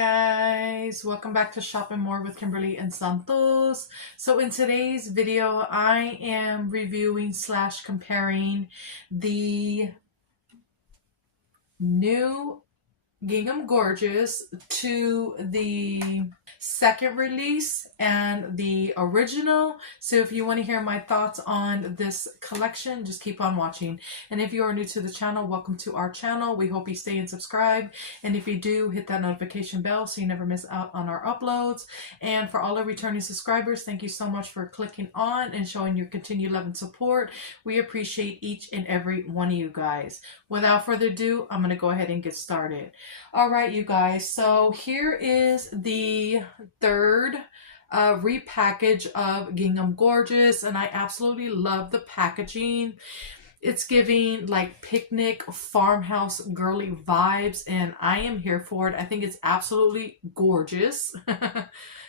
guys, welcome back to Shop and More with Kimberly and Santos. So in today's video, I am reviewing / comparing the new Gingham Gorgeous to the second release and the original. So if you want to hear my thoughts on this collection, just keep on watching. And if you are new to the channel, welcome to our channel. We hope you stay and subscribe. And if you do, hit that notification bell so you never miss out on our uploads. And for all our returning subscribers, thank you so much for clicking on and showing your continued love and support. We appreciate each and every one of you guys. Without further ado, I'm going to go ahead and get started. All right, you guys, so here is the third repackage of Gingham Gorgeous, and I absolutely love the packaging. It's giving like picnic farmhouse girly vibes, and I am here for it. I think it's absolutely gorgeous.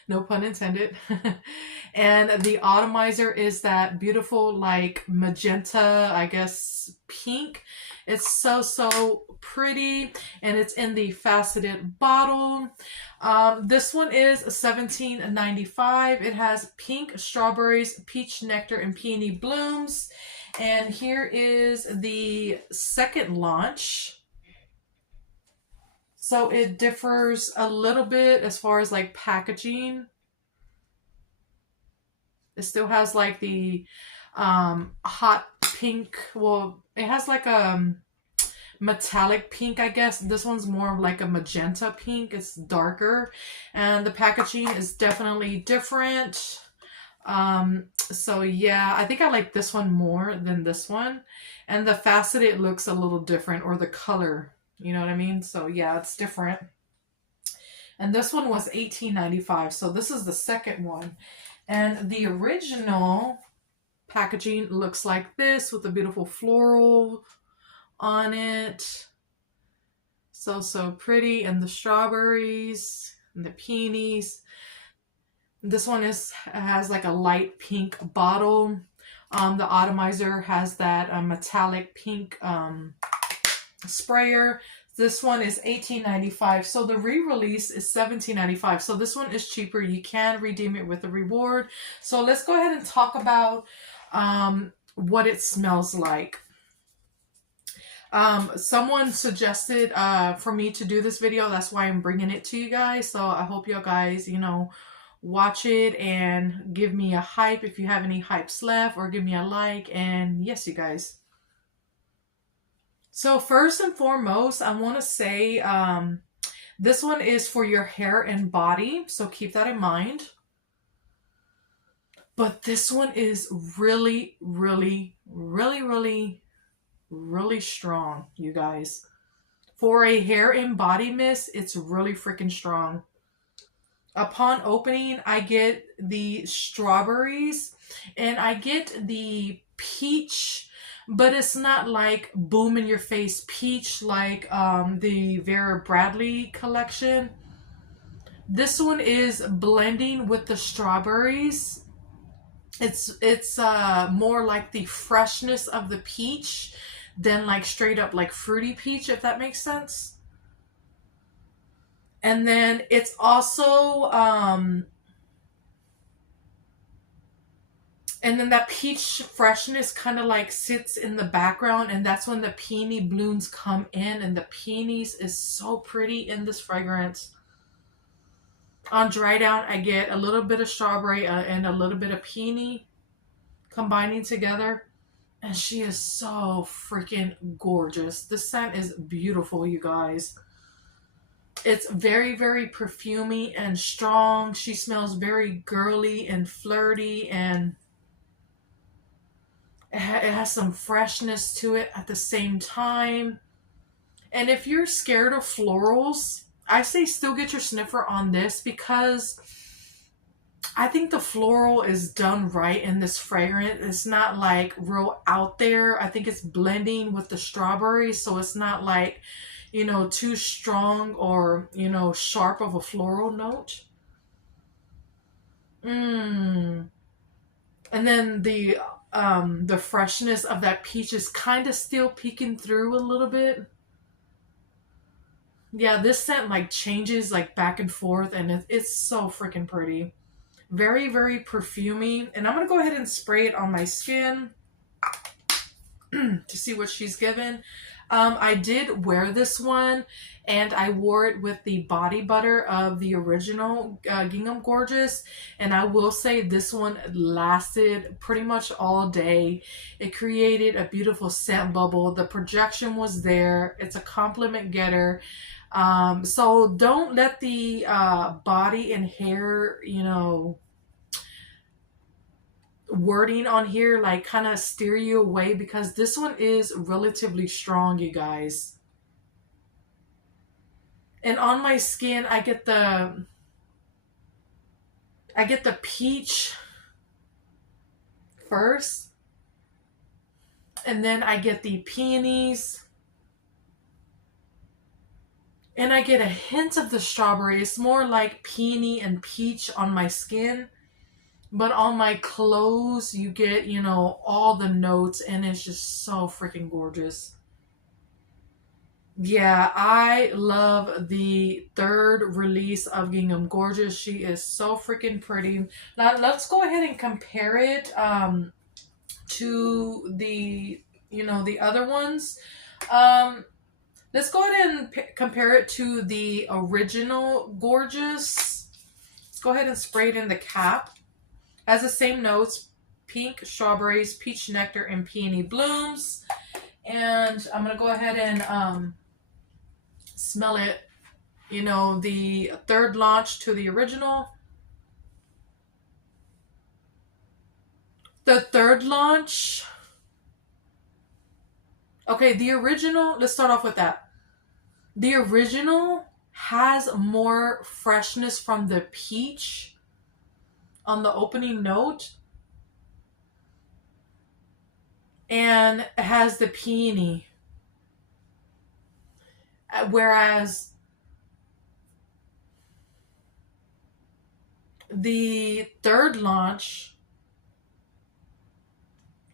No pun intended. And the atomizer is that beautiful like magenta, I guess, pink. It's so pretty, and it's in the faceted bottle. This one is $17.95. It has pink strawberries, peach nectar, and peony blooms. And here is the second launch. So it differs a little bit as far as like packaging. It still has like the hot pink. Well, it has like a metallic pink, I guess. This one's more of like a magenta pink. It's darker, and the packaging is definitely different. So yeah, I think I like this one more than this one, and the faceted looks a little different, or the color, you know what I mean? So yeah, it's different. And this one was $18.95, so this is the second one. And the original packaging looks like this with a beautiful floral on it. So pretty. And the strawberries and the peonies. This one has like a light pink bottle. The atomizer has that metallic pink sprayer. This one is $18.95. So the re-release is $17.95. So this one is cheaper. You can redeem it with a reward. So let's go ahead and talk about what it smells like. Someone suggested for me to do this video. That's why I'm bringing it to you guys. So I hope you guys, you know, watch it and give me a hype if you have any hypes left, or give me a like. And yes, you guys. So first and foremost, I want to say this one is for your hair and body, so keep that in mind. But this one is really strong, you guys. For a hair and body mist, it's really freaking strong. Upon opening, I get the strawberries and I get the peach, but it's not like boom in your face peach like the Vera Bradley collection. This one is blending with the strawberries. It's more like the freshness of the peach than like straight up like fruity peach, if that makes sense. And then it's also and then that peach freshness kind of like sits in the background, and that's when the peony blooms come in, and the peonies is so pretty in this fragrance. On dry down, I get a little bit of strawberry and a little bit of peony combining together, and she is so freaking gorgeous. This scent is beautiful, you guys. It's very perfumey and strong. She smells very girly and flirty, and it has some freshness to it at the same time. And if you're scared of florals, I say still get your sniffer on this, because I think the floral is done right in this fragrance. It's not like real out there. I think it's blending with the strawberries, so it's not like, you know, too strong or, you know, sharp of a floral note. And then the freshness of that peach is kind of still peeking through a little bit. Yeah, this scent like changes like back and forth, and it's so freaking pretty. Very, very perfumey. And I'm going to go ahead and spray it on my skin to see what she's given. I did wear this one, and I wore it with the body butter of the original Gingham Gorgeous. And I will say this one lasted pretty much all day. It created a beautiful scent bubble. The projection was there. It's a compliment getter. So don't let the body and hair, you know, wording on here like kind of steer you away, because this one is relatively strong, you guys. And on my skin, I get the peach first, and then I get the peonies, and I get a hint of the strawberry. It's more like peony and peach on my skin. But on my clothes, you get, you know, all the notes, and it's just so freaking gorgeous. Yeah, I love the third release of Gingham Gorgeous. She is so freaking pretty. Now, let's go ahead and compare it to the, you know, the other ones. Um, let's go ahead and compare it to the original Gorgeous. Let's go ahead and spray it in the cap. Has the same notes: pink, strawberries, peach nectar, and peony blooms. And I'm going to go ahead and smell it. You know, the third launch to the original. The third launch. Okay, the original, let's start off with that. The original has more freshness from the peach on the opening note, and it has the peony, whereas the third launch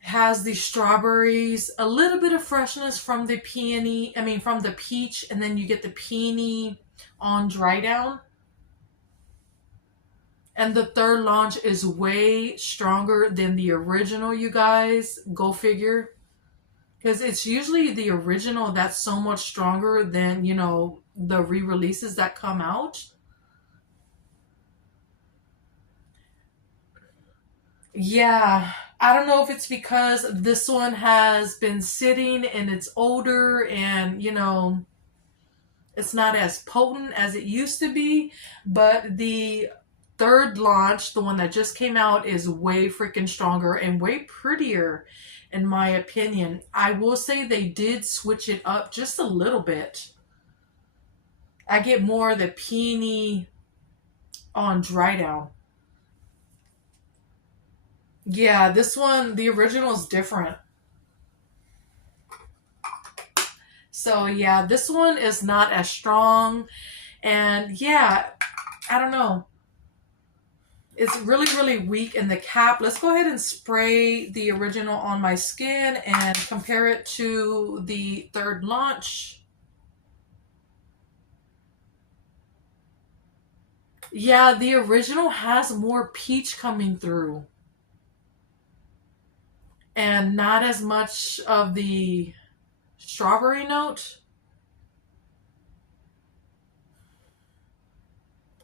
has the strawberries, a little bit of freshness from the peony, from the peach, and then you get the peony on dry down. And the third launch is way stronger than the original, you guys. Go figure. Because it's usually the original that's so much stronger than, you know, the re-releases that come out. Yeah. I don't know if it's because this one has been sitting and it's older and, you know, it's not as potent as it used to be. But the third launch, the one that just came out, is way freaking stronger and way prettier, in my opinion. I will say they did switch it up just a little bit. I get more of the peony on dry down. Yeah, this one, the original is different. So yeah, this one is not as strong. And yeah, I don't know. It's really, really weak in the cap. Let's go ahead and spray the original on my skin and compare it to the third launch. Yeah, the original has more peach coming through. And not as much of the strawberry note.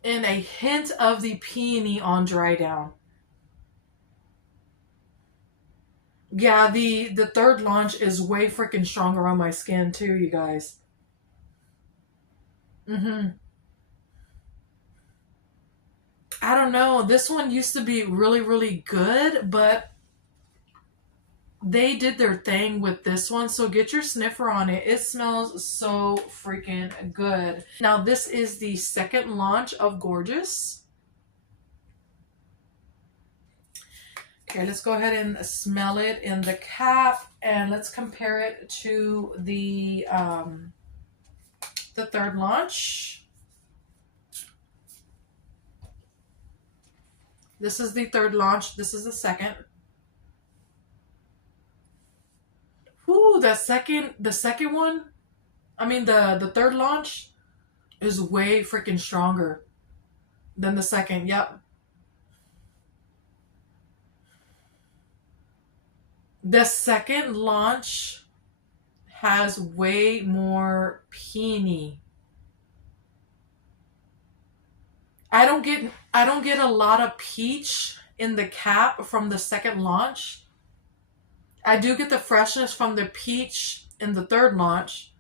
And a hint of the peony on dry down. Yeah, the third launch is way freaking stronger on my skin too, you guys. I don't know. This one used to be really, really good, but they did their thing with this one. So get your sniffer on it. It smells so freaking good. Now, this is the second launch of Gorgeous. Okay, let's go ahead and smell it in the cap, and let's compare it to the third launch. This is the third launch. This is the second. Ooh, the second one. The third launch. is way freaking stronger than the second. Yep. The second launch has way more peony. I don't get a lot of peach in the cap from the second launch. I do get the freshness from the peach in the third launch,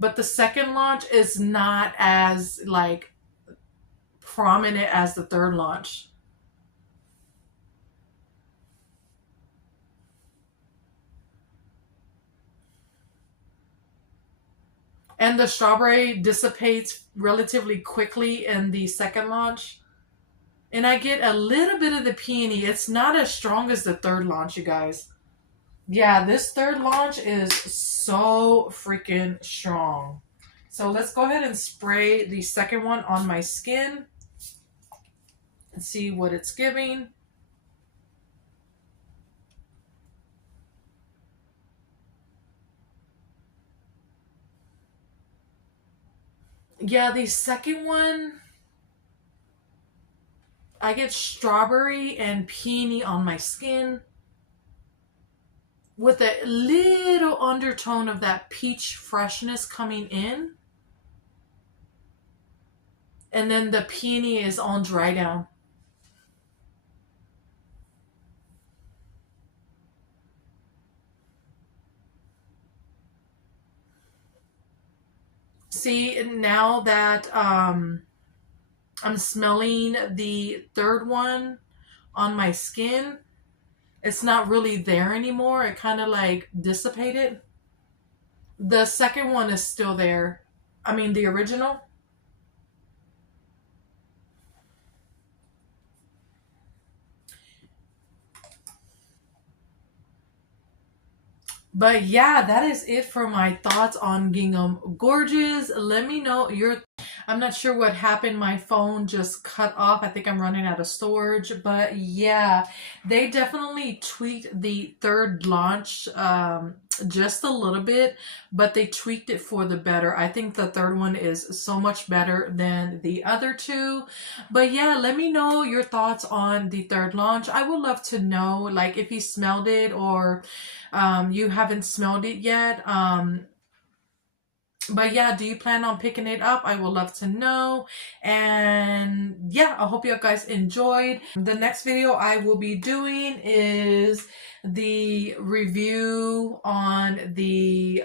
but the second launch is not as like prominent as the third launch. And the strawberry dissipates relatively quickly in the second launch. And I get a little bit of the peony. It's not as strong as the third launch, you guys. Yeah, this third launch is so freaking strong. So let's go ahead and spray the second one on my skin and see what it's giving. Yeah, the second one, I get strawberry and peony on my skin with a little undertone of that peach freshness coming in. And then the peony is on dry down. See, now that I'm smelling the third one on my skin, it's not really there anymore. It kind of like dissipated. The second one is still there. I mean, the original. But yeah, that is it for my thoughts on Gingham Gorgeous. Let me know your... I'm not sure what happened. My phone just cut off. I think I'm running out of storage. But yeah, they definitely tweaked the third launch just a little bit, but they tweaked it for the better. I think the third one is so much better than the other two. But yeah, let me know your thoughts on the third launch. I would love to know, like, if you smelled it or you haven't smelled it yet. But yeah, do you plan on picking it up? I would love to know. And yeah, I hope you guys enjoyed. The next video I will be doing is the review on the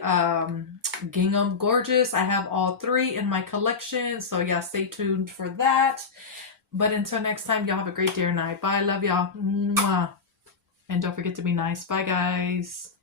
Gingham Gorgeous. I have all three in my collection. So yeah, stay tuned for that. But until next time, y'all have a great day or night. Bye. Love y'all. Mwah. And don't forget to be nice. Bye, guys.